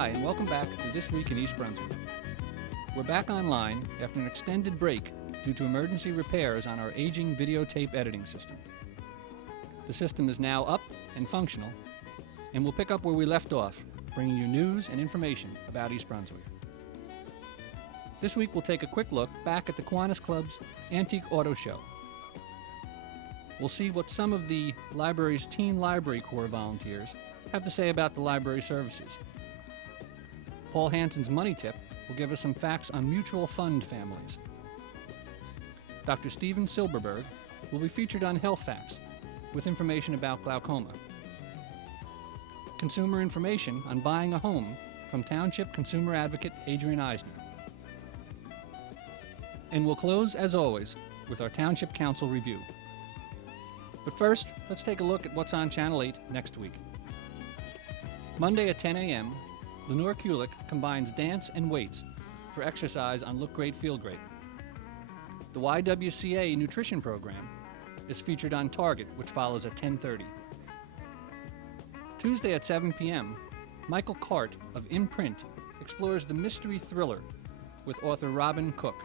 Hi, and welcome back to This Week in East Brunswick. We're back online after an extended break due to emergency repairs on our aging videotape editing system. The system is now up and functional, and we'll pick up where we left off, bringing you news and information about East Brunswick. This week we'll take a quick look back at the Kiwanis Club's Antique Auto Show. We'll see what some of the library's Teen Library Corps volunteers have to say about the library services. Paul Hansen's Money Tip will give us some facts on mutual fund families. Dr. Stephen Silberberg will be featured on Health Facts with information about glaucoma. Consumer information on buying a home from Township Consumer Advocate Adrian Eisner. And we'll close, as always, with our Township Council review. But first, let's take a look at what's on Channel 8 next week. Monday at 10 a.m., Lenore Kulik combines dance and weights for exercise on Look Great, Feel Great. The YWCA nutrition program is featured on Target, which follows at 10:30. Tuesday at 7 p.m., Michael Cart of In Print explores the mystery thriller with author Robin Cook.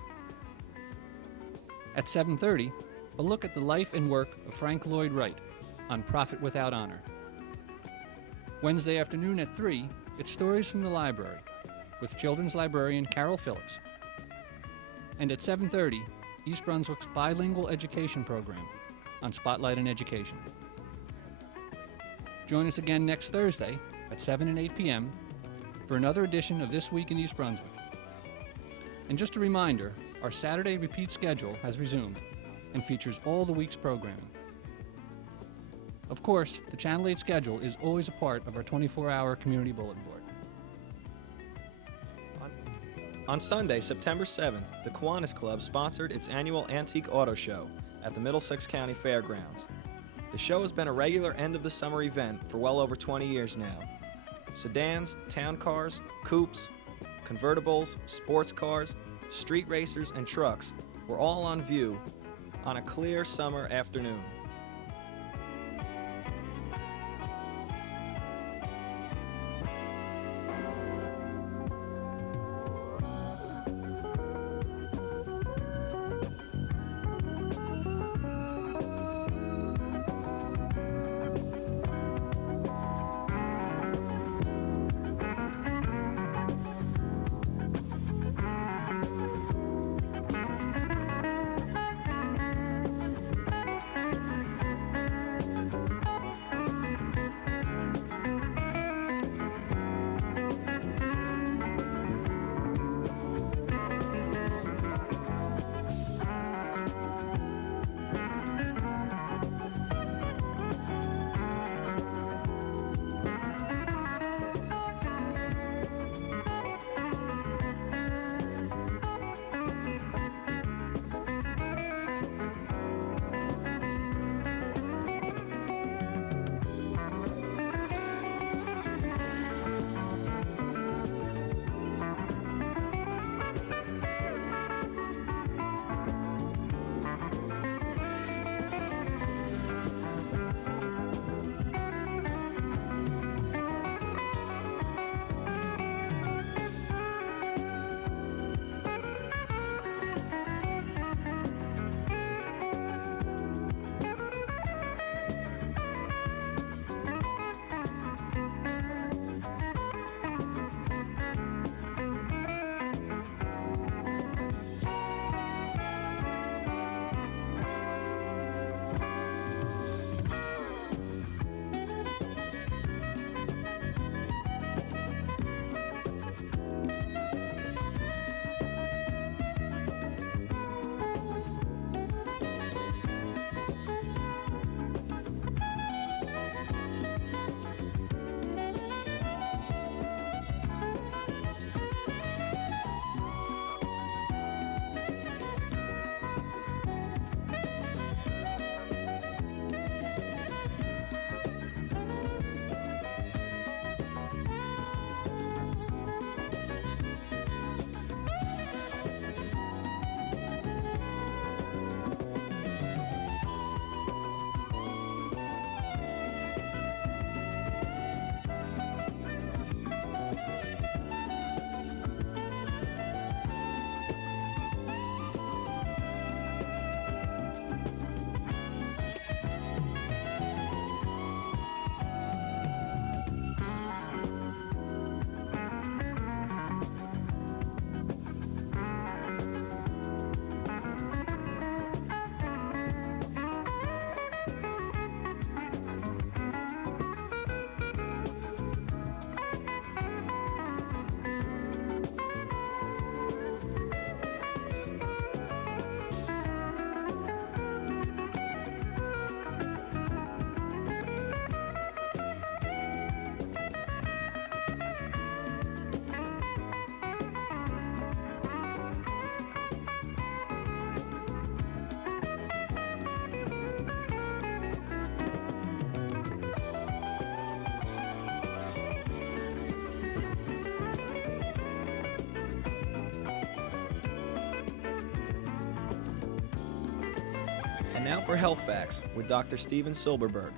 At 7:30, a look at the life and work of Frank Lloyd Wright on Profit Without Honor. Wednesday afternoon at 3, it's Stories from the Library with children's librarian Carol Phillips. And at 7:30, East Brunswick's bilingual education program on Spotlight on Education. Join us again next Thursday at 7 and 8 p.m. for another edition of This Week in East Brunswick. And just a reminder, our Saturday repeat schedule has resumed and features all the week's programming. Of course, the Channel 8 schedule is always a part of our 24-hour community bulletin board. On Sunday, September 7th, the Kiwanis Club sponsored its annual Antique Auto Show at the Middlesex County Fairgrounds. The show has been a regular end-of-the-summer event for well over 20 years now. Sedans, town cars, coupes, convertibles, sports cars, street racers, and trucks were all on view on a clear summer afternoon. Now for Health Facts with Dr. Steven Silberberg.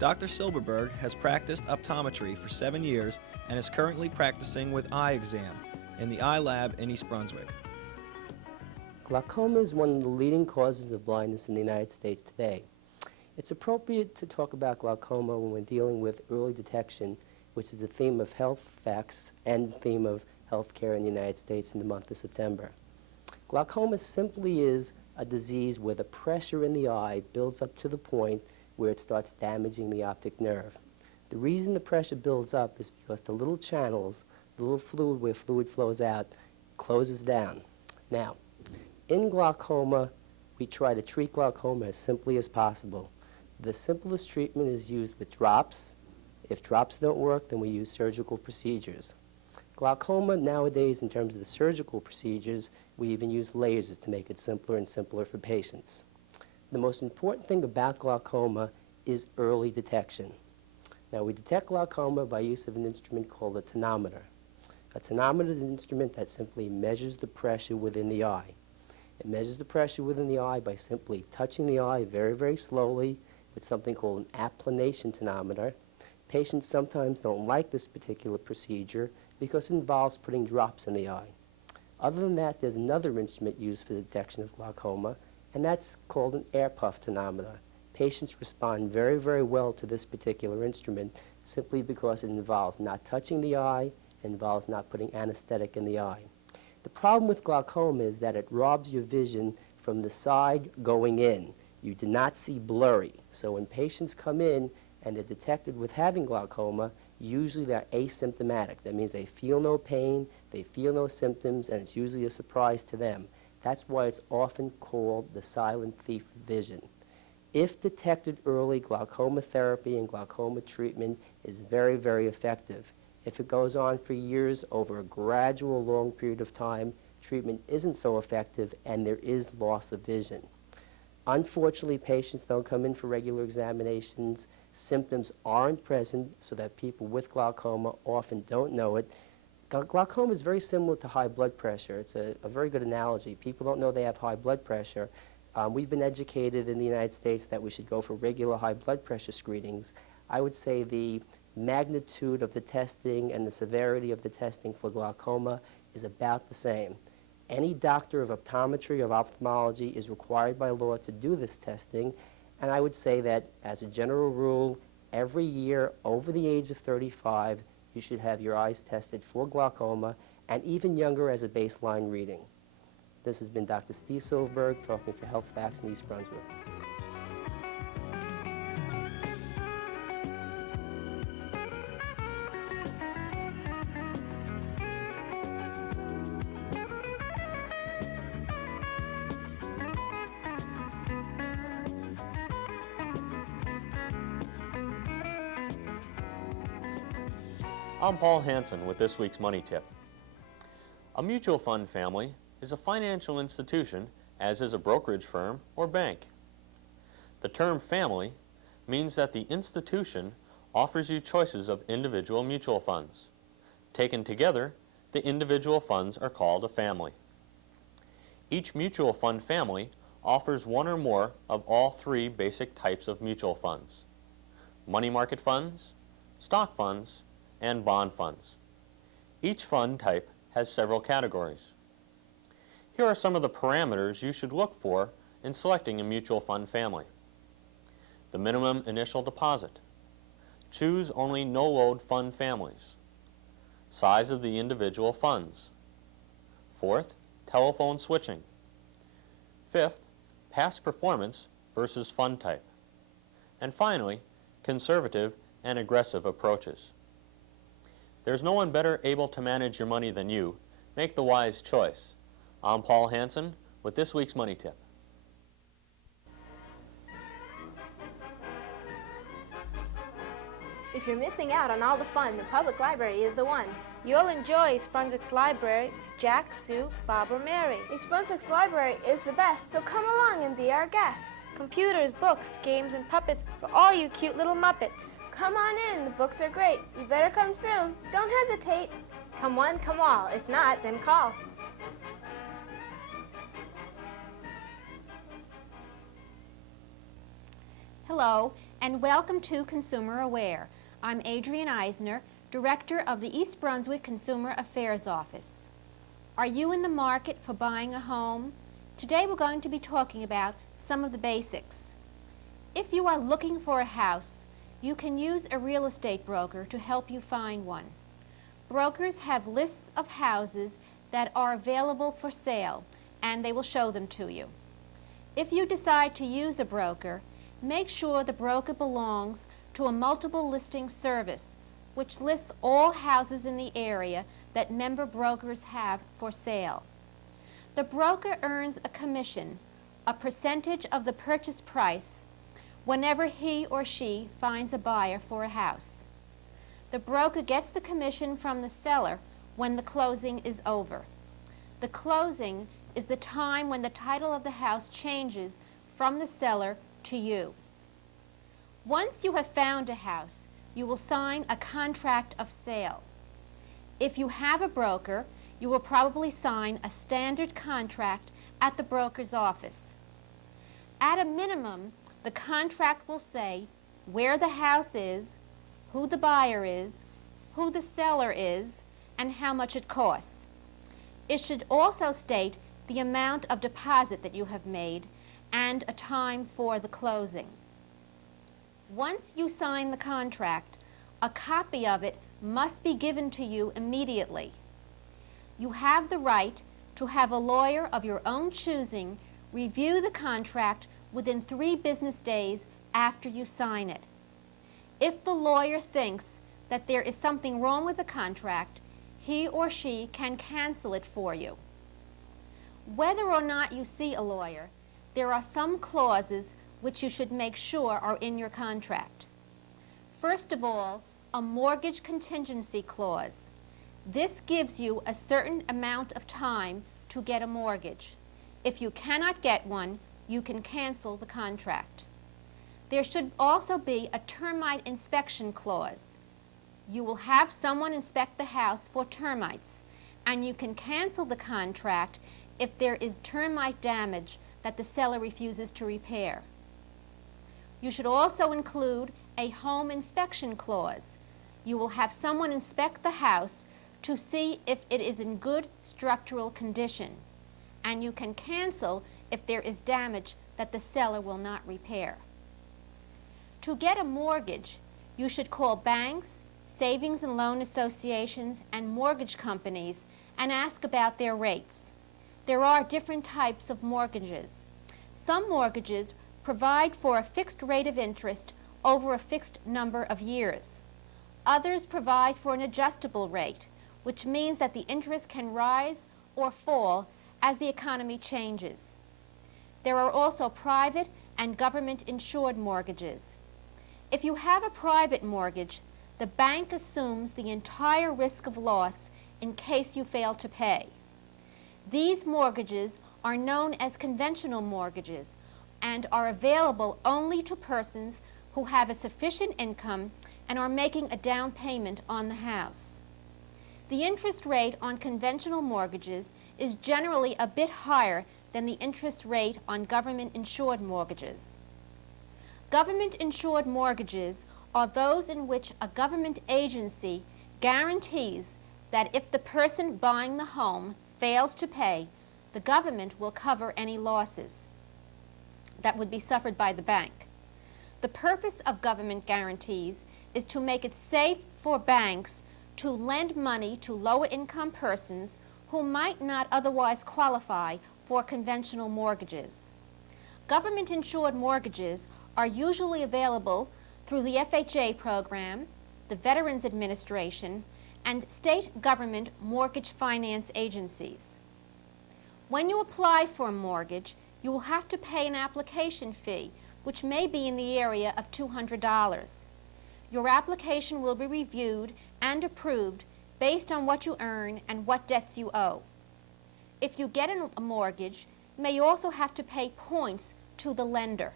Dr. Silberberg has practiced optometry for 7 years and is currently practicing with eye exam in the eye lab in East Brunswick. Glaucoma is one of the leading causes of blindness in the United States today. It's appropriate to talk about glaucoma when we're dealing with early detection, which is a theme of health facts and theme of healthcare in the United States in the month of September. Glaucoma simply is a disease where the pressure in the eye builds up to the point where it starts damaging the optic nerve. The reason the pressure builds up is because the little channels, the little fluid where fluid flows out, closes down. Now, in glaucoma, we try to treat glaucoma as simply as possible. The simplest treatment is used with drops. If drops don't work, then we use surgical procedures. Glaucoma nowadays, in terms of the surgical procedures, we even use lasers to make it simpler and simpler for patients. The most important thing about glaucoma is early detection. Now, we detect glaucoma by use of an instrument called a tonometer. A tonometer is an instrument that simply measures the pressure within the eye. It measures the pressure within the eye by simply touching the eye very, very slowly with something called an applanation tonometer. Patients sometimes don't like this particular procedure because it involves putting drops in the eye. Other than that, there's another instrument used for the detection of glaucoma, and that's called an air puff tonometer. Patients respond very, very well to this particular instrument simply because it involves not touching the eye, it involves not putting anesthetic in the eye. The problem with glaucoma is that it robs your vision from the side going in. You do not see blurry. So when patients come in and they're detected with having glaucoma, usually they're asymptomatic. That means they feel no pain, they feel no symptoms, and it's usually a surprise to them. That's why it's often called the silent thief of vision. If detected early, glaucoma therapy and glaucoma treatment is very, very effective. If it goes on for years, over a gradual long period of time, treatment isn't so effective and there is loss of vision. Unfortunately, patients don't come in for regular examinations. Symptoms aren't present so that people with glaucoma often don't know it. Glaucoma is very similar to high blood pressure. It's a very good analogy. People don't know they have high blood pressure. We've been educated in the United States that we should go for regular high blood pressure screenings. I would say the magnitude of the testing and the severity of the testing for glaucoma is about the same. Any doctor of optometry or ophthalmology is required by law to do this testing, and I would say that as a general rule, every year over the age of 35, you should have your eyes tested for glaucoma, and even younger as a baseline reading. This has been Dr. Steve Silberberg talking for Health Facts in East Brunswick. I'm Paul Hansen with this week's Money Tip. A mutual fund family is a financial institution, as is a brokerage firm or bank. The term family means that the institution offers you choices of individual mutual funds. Taken together, the individual funds are called a family. Each mutual fund family offers one or more of all three basic types of mutual funds: money market funds, stock funds, and bond funds. Each fund type has several categories. Here are some of the parameters you should look for in selecting a mutual fund family. The minimum initial deposit. Choose only no-load fund families. Size of the individual funds. Fourth, telephone switching. Fifth, past performance versus fund type. And finally, conservative and aggressive approaches. There's no one better able to manage your money than you. Make the wise choice. I'm Paul Hansen with this week's Money Tip. If you're missing out on all the fun, the public library is the one. You'll enjoy East Brunswick's library, Jack, Sue, Bob, or Mary. East Brunswick's library is the best, so come along and be our guest. Computers, books, games, and puppets for all you cute little Muppets. Come on in, the books are great. You better come soon. Don't hesitate. Come one, come all. If not, then call. Hello, and welcome to Consumer Aware. I'm Adrienne Eisner, Director of the East Brunswick Consumer Affairs Office. Are you in the market for buying a home? Today we're going to be talking about some of the basics. If you are looking for a house, you can use a real estate broker to help you find one. Brokers have lists of houses that are available for sale, and they will show them to you. If you decide to use a broker, make sure the broker belongs to a multiple listing service, which lists all houses in the area that member brokers have for sale. The broker earns a commission, a percentage of the purchase price, whenever he or she finds a buyer for a house. The broker gets the commission from the seller when the closing is over. The closing is the time when the title of the house changes from the seller to you. Once you have found a house, you will sign a contract of sale. If you have a broker, you will probably sign a standard contract at the broker's office. At a minimum, the contract will say where the house is, who the buyer is, who the seller is, and how much it costs. It should also state the amount of deposit that you have made and a time for the closing. Once you sign the contract, a copy of it must be given to you immediately. You have the right to have a lawyer of your own choosing review the contract within 3 business days after you sign it. If the lawyer thinks that there is something wrong with the contract, he or she can cancel it for you. Whether or not you see a lawyer, there are some clauses which you should make sure are in your contract. First of all, a mortgage contingency clause. This gives you a certain amount of time to get a mortgage. If you cannot get one, you can cancel the contract. There should also be a termite inspection clause. You will have someone inspect the house for termites, and you can cancel the contract if there is termite damage that the seller refuses to repair. You should also include a home inspection clause. You will have someone inspect the house to see if it is in good structural condition, and you can cancel if there is damage that the seller will not repair. To get a mortgage, you should call banks, savings and loan associations, and mortgage companies and ask about their rates. There are different types of mortgages. Some mortgages provide for a fixed rate of interest over a fixed number of years. Others provide for an adjustable rate, which means that the interest can rise or fall as the economy changes. There are also private and government-insured mortgages. If you have a private mortgage, the bank assumes the entire risk of loss in case you fail to pay. These mortgages are known as conventional mortgages and are available only to persons who have a sufficient income and are making a down payment on the house. The interest rate on conventional mortgages is generally a bit higher than the interest rate on government-insured mortgages. Government-insured mortgages are those in which a government agency guarantees that if the person buying the home fails to pay, the government will cover any losses that would be suffered by the bank. The purpose of government guarantees is to make it safe for banks to lend money to lower-income persons who might not otherwise qualify for conventional mortgages. Government-insured mortgages are usually available through the FHA program, the Veterans Administration, and state government mortgage finance agencies. When you apply for a mortgage, you will have to pay an application fee, which may be in the area of $200. Your application will be reviewed and approved based on what you earn and what debts you owe. If you get a mortgage, you may also have to pay points to the lender.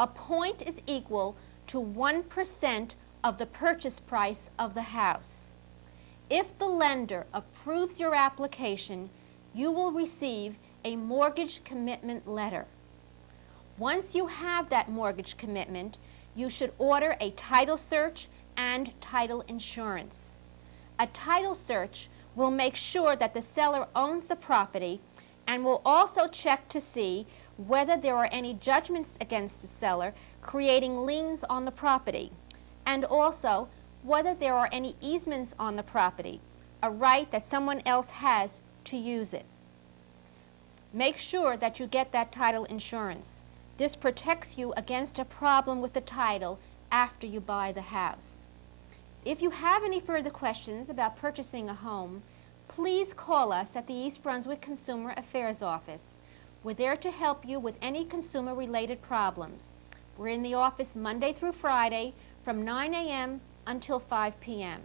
A point is equal to 1% of the purchase price of the house. If the lender approves your application, you will receive a mortgage commitment letter. Once you have that mortgage commitment, you should order a title search and title insurance. A title search will make sure that the seller owns the property and will also check to see whether there are any judgments against the seller creating liens on the property, and also whether there are any easements on the property, a right that someone else has to use it. Make sure that you get that title insurance. This protects you against a problem with the title after you buy the house. If you have any further questions about purchasing a home, please call us at the East Brunswick Consumer Affairs Office. We're there to help you with any consumer-related problems. We're in the office Monday through Friday from 9 a.m. until 5 p.m.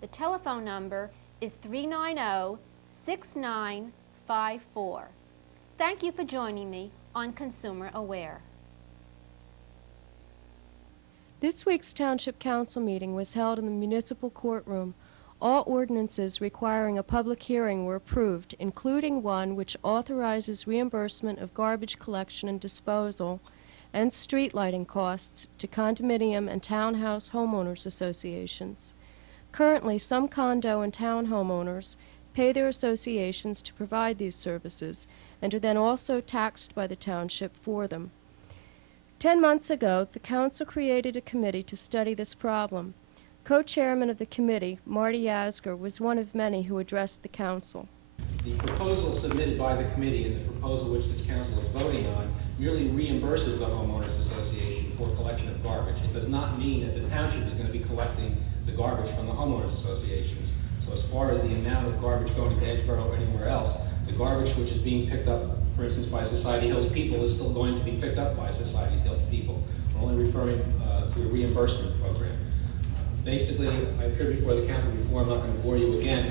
The telephone number is 390-6954. Thank you for joining me on Consumer Aware. This week's Township Council meeting was held in the municipal courtroom. All ordinances requiring a public hearing were approved, including one which authorizes reimbursement of garbage collection and disposal and street lighting costs to condominium and townhouse homeowners associations. Currently, some condo and town homeowners pay their associations to provide these services and are then also taxed by the township for them. 10 months ago, the council created a committee to study this problem. Co-chairman of the committee, Marty Yasger, was one of many who addressed the council. The proposal submitted by the committee and the proposal which this council is voting on merely reimburses the homeowners association for collection of garbage. It does not mean that the township is going to be collecting the garbage from the homeowners associations. So as far as the amount of garbage going to Edgeboro or anywhere else, the garbage which is being picked up, for instance, by Society Hills people is still going to be picked up by Society Hills people. We're only referring to a reimbursement program. Basically, I appeared before the council before, I'm not going to bore you again,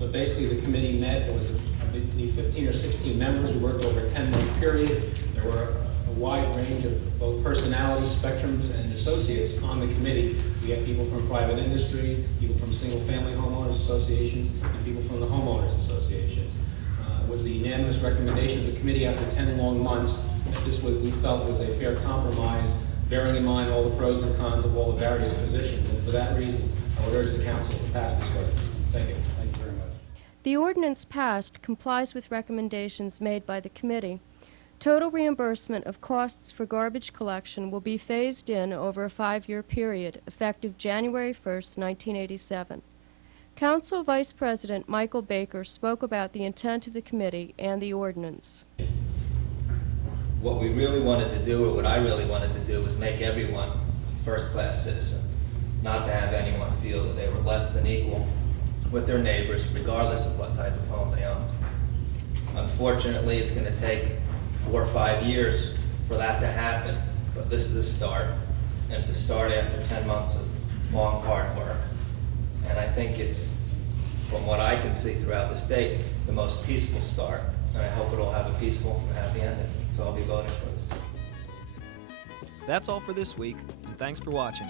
but basically the committee met. There was, I believe, 15 or 16 members. We worked over a 10-month period. There were a wide range of both personality spectrums and associates on the committee. We had people from private industry, people from single-family homeowners associations, and people from the homeowners associations. It was the unanimous recommendation of the committee after 10 long months that this was, we felt, was a fair compromise, bearing in mind all the pros and cons of all the various positions. And for that reason, I would urge the council to pass this ordinance. Thank you. Thank you very much. The ordinance passed complies with recommendations made by the committee. Total reimbursement of costs for garbage collection will be phased in over a 5-year period, effective January 1st, 1987. Council Vice President Michael Baker spoke about the intent of the committee and the ordinance. What we really wanted to do, or what I really wanted to do, was make everyone a first-class citizen, not to have anyone feel that they were less than equal with their neighbors, regardless of what type of home they owned. Unfortunately, it's going to take 4 or 5 years for that to happen, but this is a start, and it's a start after 10 months of long, hard work. And I think it's, from what I can see throughout the state, the most peaceful start, and I hope it'll have a peaceful and happy ending. So I'll be voting for this. That's all for this week, and thanks for watching.